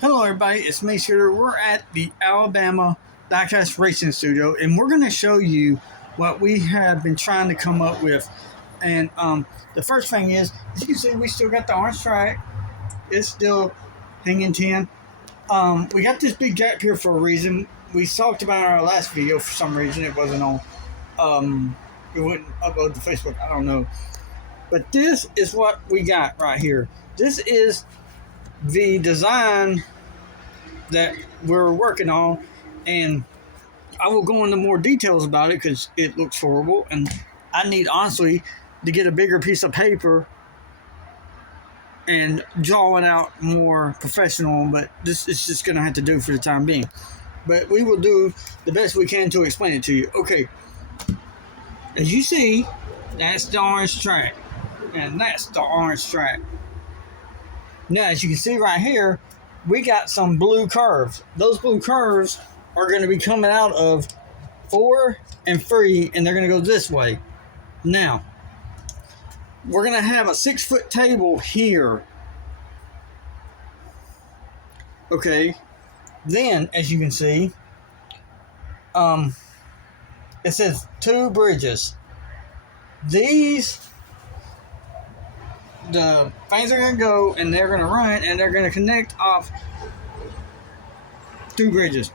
Hello, everybody. It's me, Shooter. We're at the Alabama Diecast Racing Studio, and we're going to show you what we have been trying to come up with. And the first thing is, as you can see, we still got the orange track. It's still hanging 10. We got this big gap here for a reason. We talked about it in our last video. For some reason, it wasn't on. We wouldn't upload to Facebook. I don't know. But this is what we got right here. This is the design that we're working on, and I will go into more details about it because it looks horrible, and I need honestly to get a bigger piece of paper and draw it out more professional, but this is just going to have to do for the time being. But we will do the best we can to explain it to you. Okay, as you see, that's the orange track, and that's the orange track. Now, as you can see right here, we got some blue curves. Those blue curves are going to be coming out of 4 and 3, and they're going to go this way. Now, we're going to have a 6-foot table here. Okay. Then, as you can see, it says 2 bridges. The things are going to go, and they're going to run, and they're going to connect off 2 bridges.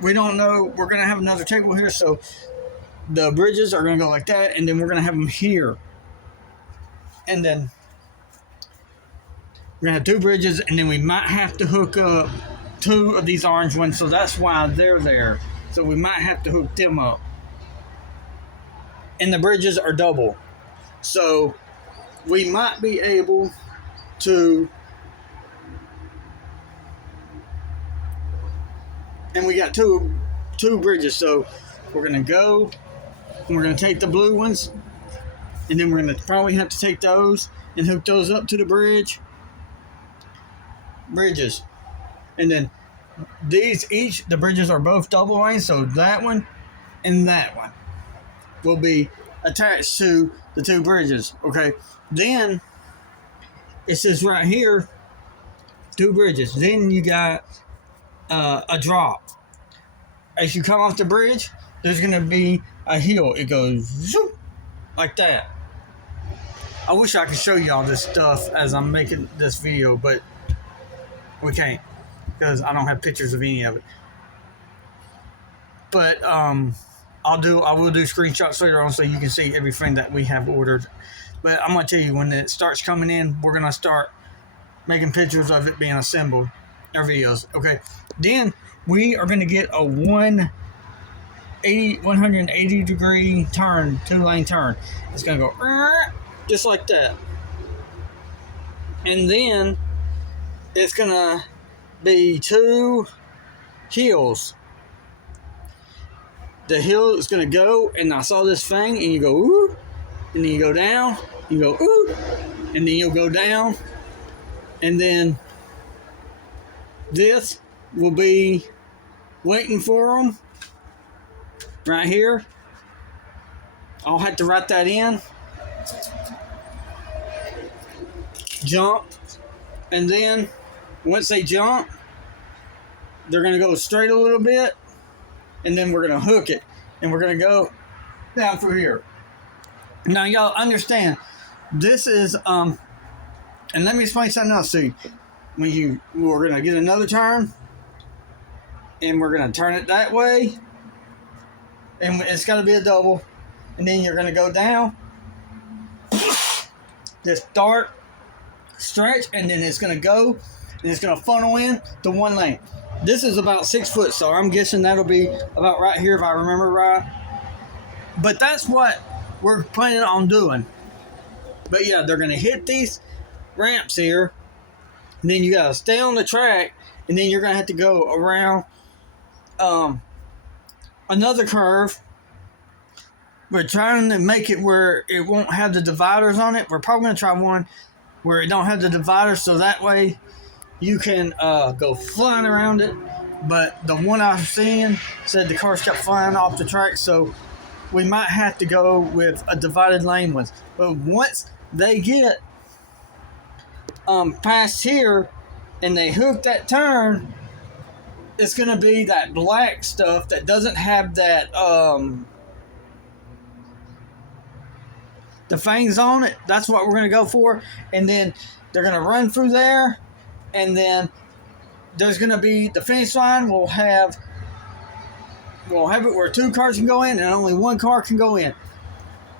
We don't know. We're going to have another table here, so the bridges are going to go like that, and then we're going to have them here. And then we're going to have 2 bridges, and then we might have to hook up 2 of these orange ones, so that's why they're there. So we might have to hook them up. And the bridges are double. So we might be able to, and we got two bridges, so we're going to go, and we're going to take the blue ones, and then we're going to probably have to take those and hook those up to the bridges. And then the bridges are both double lane, so that one and that one will be attached to the 2 bridges. Okay, then it says right here 2 bridges. Then you got a drop. As you come off the bridge, there's going to be a hill. It goes zoop, like that. I wish I could show you all this stuff as I'm making this video, but we can't because I don't have pictures of any of it. But I will do screenshots later on so you can see everything that we have ordered. But I'm going to tell you, when it starts coming in, we're going to start making pictures of it being assembled, our videos. Okay, then we are going to get a 180 degree turn, 2-lane turn. It's going to go just like that. And then it's going to be 2 hills. The hill is going to go, and I saw this thing, and you go, ooh, and then you go down, you go, ooh, and then you'll go down, and then this will be waiting for them right here. I'll have to write that in. Jump, and then once they jump, they're going to go straight a little bit, and then we're going to hook it, and we're going to go down through here. Now, y'all understand, this is, and let me explain something else to you. We're going to get another turn, and we're going to turn it that way, and it's going to be a double, and then you're going to go down, just start, stretch, and then it's going to go, and it's going to funnel in to 1 lane. This is about 6 foot, so I'm guessing that'll be about right here if I remember right. But that's what we're planning on doing. But yeah, they're going to hit these ramps here, and then you got to stay on the track, and then you're going to have to go around another curve. We're trying to make it where it won't have the dividers on it. We're probably going to try one where it don't have the dividers, so that way you can go flying around it. But the one I've seen said the cars kept flying off the track, so we might have to go with a divided lane one. But once they get past here, and they hook that turn, it's going to be that black stuff that doesn't have that the fangs on it. That's what we're going to go for. And then they're going to run through there, and then there's going to be the finish line. We'll have it where 2 cars can go in and only 1 car can go in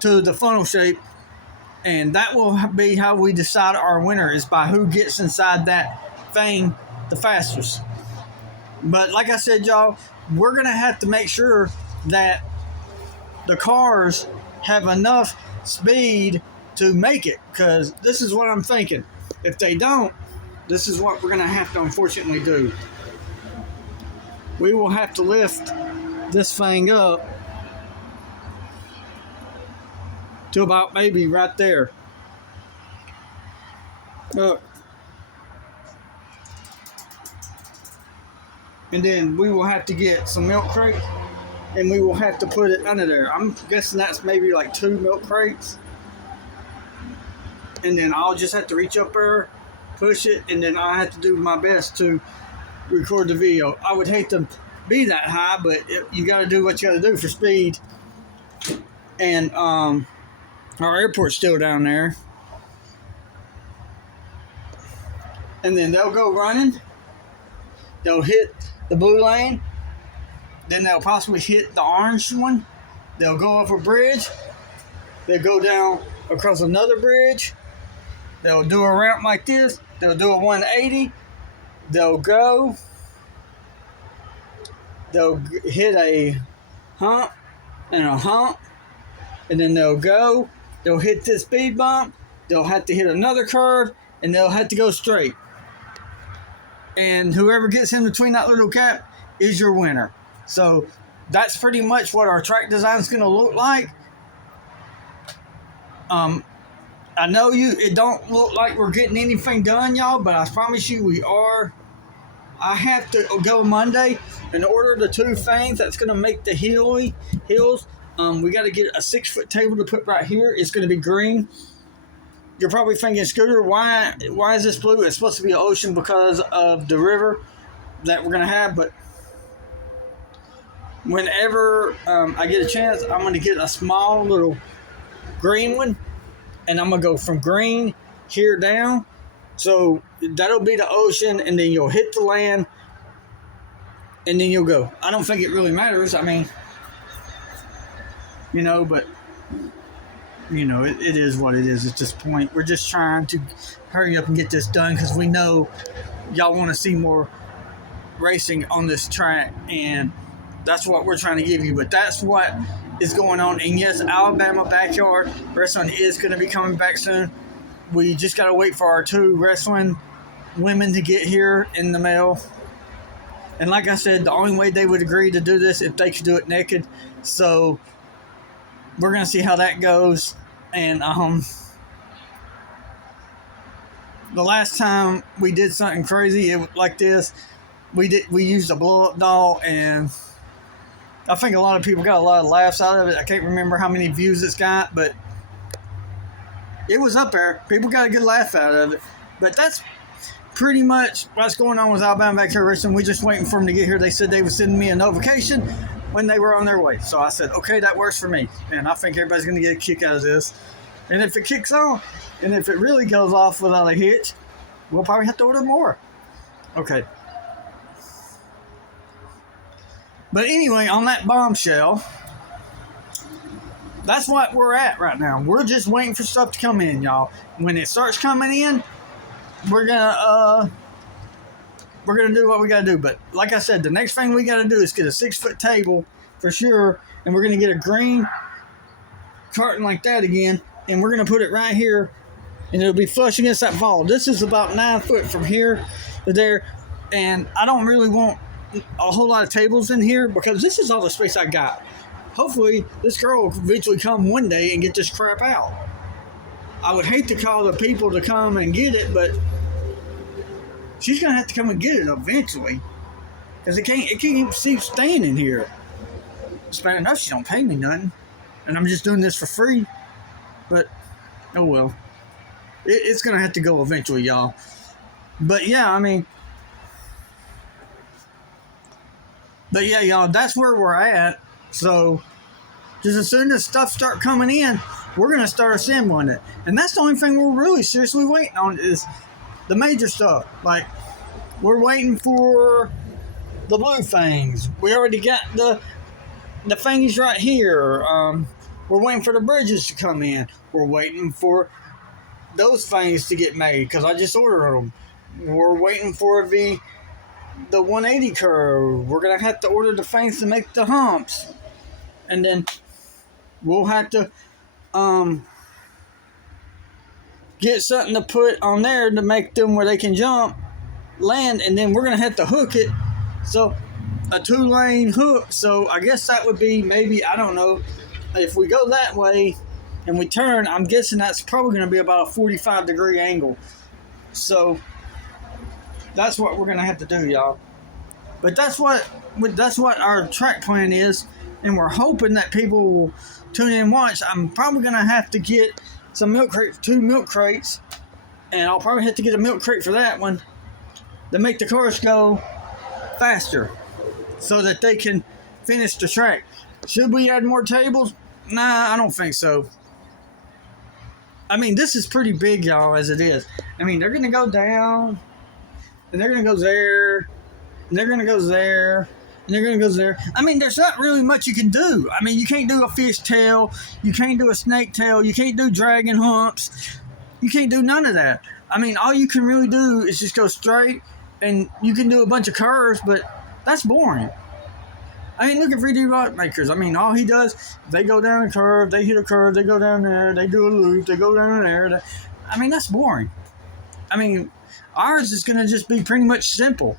to the funnel shape. And that will be how we decide our winner, is by who gets inside that fang the fastest. But like I said, y'all, we're going to have to make sure that the cars have enough speed to make it, because this is what I'm thinking. If they don't, this is what we're going to have to unfortunately do. We will have to lift this thing up to about maybe right there. And then we will have to get some milk crates, and we will have to put it under there. I'm guessing that's maybe like 2 milk crates. And then I'll just have to reach up there, push it, and then I have to do my best to record the video. I would hate to be that high, but you got to do what you got to do for speed. And our airport's still down there. And then they'll go running. They'll hit the blue lane. Then they'll possibly hit the orange one. They'll go up a bridge. They'll go down across another bridge. They'll do a ramp like this. They'll do a 180. They'll go. They'll hit a hump and a hump. And then they'll go. They'll hit this speed bump. They'll have to hit another curve. And they'll have to go straight. And whoever gets in between that little gap is your winner. So that's pretty much what our track design is going to look like. I know it don't look like we're getting anything done, y'all, but I promise you we are. I have to go Monday and order the 2 things that's going to make the hills. We got to get a 6-foot table to put right here. It's going to be green. You're probably thinking, Scooter, why is this blue? It's supposed to be an ocean because of the river that we're going to have. But whenever I get a chance, I'm going to get a small little green one. And I'm going to go from green here down. So that'll be the ocean. And then you'll hit the land. And then you'll go. I don't think it really matters. I mean, but... it is what it is at this point. We're just trying to hurry up and get this done because we know y'all want to see more racing on this track, and that's what we're trying to give you. But that's what is going on. And yes, Alabama Backyard Wrestling is going to be coming back soon. We just got to wait for our 2 wrestling women to get here in the mail. And like I said, the only way they would agree to do this if they could do it naked. So we're going to see how that goes. And the last time we did something crazy like this, we used a blow-up doll, and I think a lot of people got a lot of laughs out of it. I can't remember how many views it's got, but it was up there. People got a good laugh out of it. But that's pretty much what's going on with Alabama Backyard Racing. We're just waiting for them to get here. They said they would send me a notification when they were on their way. So I said, okay, that works for me. And I think everybody's going to get a kick out of this. And if it kicks on, and if it really goes off without a hitch, we'll probably have to order more. Okay. But anyway, on that bombshell, that's what we're at right now. We're just waiting for stuff to come in, y'all. When it starts coming in, we're gonna do what we gotta do. But like I said, the next thing we gotta do is get a 6-foot table for sure, and we're gonna get a green carton like that again, and we're gonna put it right here, and it'll be flush against that ball. This is about 9 foot from here to there, and I don't really want a whole lot of tables in here because this is all the space I got. Hopefully, this girl will eventually come one day and get this crap out. I would hate to call the people to come and get it, but she's going to have to come and get it eventually. Because it can't even keep staying in here. It's bad enough she don't pay me nothing. And I'm just doing this for free. But, oh well. It's going to have to go eventually, y'all. But yeah, I mean, But yeah, y'all, that's where we're at. So just as soon as stuff start coming in, we're going to start assembling it. And that's the only thing we're really seriously waiting on is the major stuff. Like, we're waiting for the blue things. We already got the thingies right here. We're waiting for the bridges to come in. We're waiting for those things to get made because I just ordered them. We're waiting for the 180 curve. We're going to have to order the things to make the humps. And then we'll have to get something to put on there to make them where they can jump, land, and then we're going to have to hook it. So a 2-lane hook. So I guess that would be maybe, I don't know, if we go that way and we turn, I'm guessing that's probably going to be about a 45-degree angle. So that's what we're going to have to do, y'all. But that's what our track plan is, and we're hoping that people will tune in and watch. I'm probably going to have to get some milk crates, 2 milk crates, and I'll probably have to get a milk crate for that one to make the cars go faster so that they can finish the track. Should we add more tables? Nah, I don't think so. I mean, this is pretty big, y'all, as it is. I mean, they're going to go down, and they're going to go there, and they're going to go there, and they're going to go there. I mean, there's not really much you can do. I mean, you can't do a fish tail. You can't do a snake tail. You can't do dragon humps. You can't do none of that. I mean, all you can really do is just go straight, and you can do a bunch of curves, but that's boring. I mean, look at 3D rock makers. I mean, all he does, they go down a curve, they hit a curve, they go down there, they do a loop, they go down there. I mean, that's boring. I mean, ours is going to just be pretty much simple.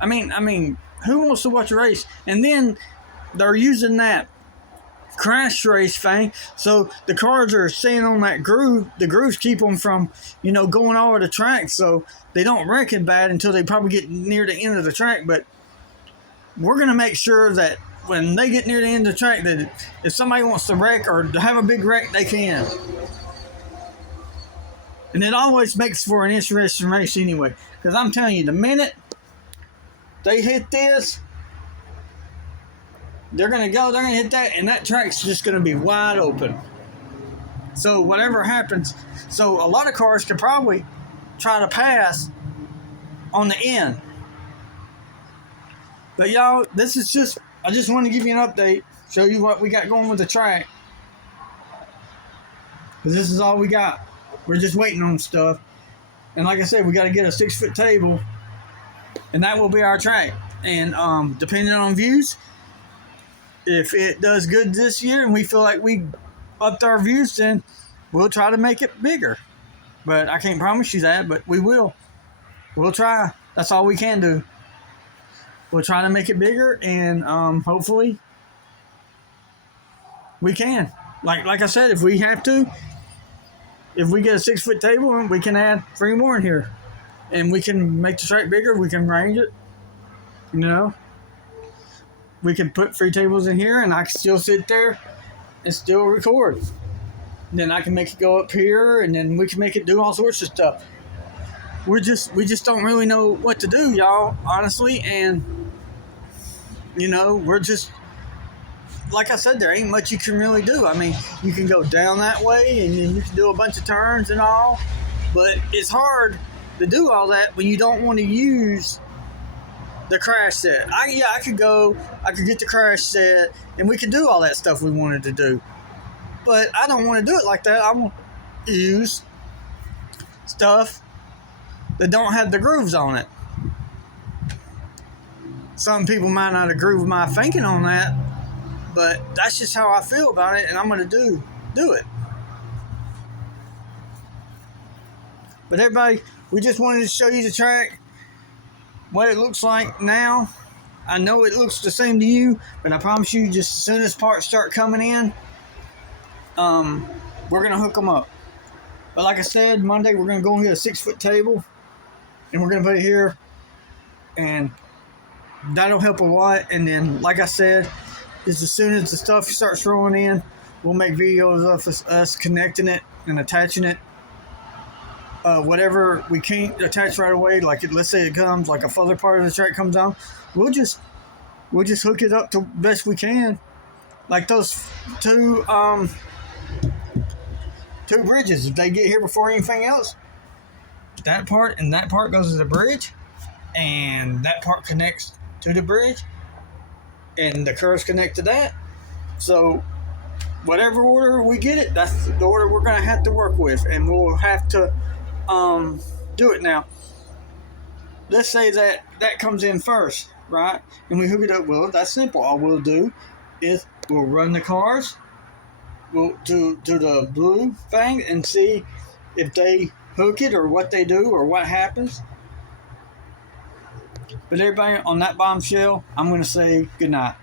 I mean, who wants to watch a race? And then they're using that crash race thing, so the cars are staying on that groove. The grooves keep them from, going all over the track, so they don't wreck it bad until they probably get near the end of the track. But we're going to make sure that when they get near the end of the track, that if somebody wants to wreck or to have a big wreck, they can. And it always makes for an interesting race anyway. Because I'm telling you, the minute they hit this, they're going to hit that, and that track's just going to be wide open. So whatever happens, so a lot of cars could probably try to pass on the end. But y'all, I just want to give you an update, show you what we got going with the track. Because this is all we got. We're just waiting on stuff. And like I said, we got to get a 6-foot table, and that will be our track. And depending on views, if it does good this year and we feel like we upped our views, then we'll try to make it bigger. But I can't promise you that, but we will. We'll try. That's all we can do. We'll try to make it bigger, and hopefully we can. Like I said, if we have to, if we get a 6-foot table, we can add 3 more in here. And we can make the track bigger. We can range it. We can put 3 tables in here, and I can still sit there and still record. And then I can make it go up here, and then we can make it do all sorts of stuff. We just don't really know what to do, y'all, honestly. And we're just, like I said, there ain't much you can really do. I mean, you can go down that way, and then you can do a bunch of turns and all, but it's hard to do all that when you don't want to use the crash set. I could get the crash set, and we could do all that stuff we wanted to do. But I don't want to do it like that. I want to use stuff that don't have the grooves on it. Some people might not agree with my thinking on that, but that's just how I feel about it, and I'm going to do it. But everybody, we just wanted to show you the track, what it looks like now. I know it looks the same to you, but I promise you, just as soon as parts start coming in, we're going to hook them up. But like I said, Monday we're going to go and get a 6-foot table, and we're going to put it here, and that'll help a lot. And then, like I said, is as soon as the stuff starts rolling in, we'll make videos of us connecting it and attaching it. Whatever we can't attach right away, like let's say it comes, like a further part of the track comes on, we'll just we'll just hook it up to best we can. Like those two two bridges. If they get here before anything else, that part and that part goes to the bridge, and that part connects to the bridge, and the curves connect to that. So whatever order we get it, that's the order we're going to have to work with, and we'll have to do it. Now, let's say that that comes in first, right? And we hook it up. Well, that's simple. All we'll do is we'll run the cars to the blue thing and see if they hook it or what they do or what happens. But everybody, on that bombshell, I'm going to say good night.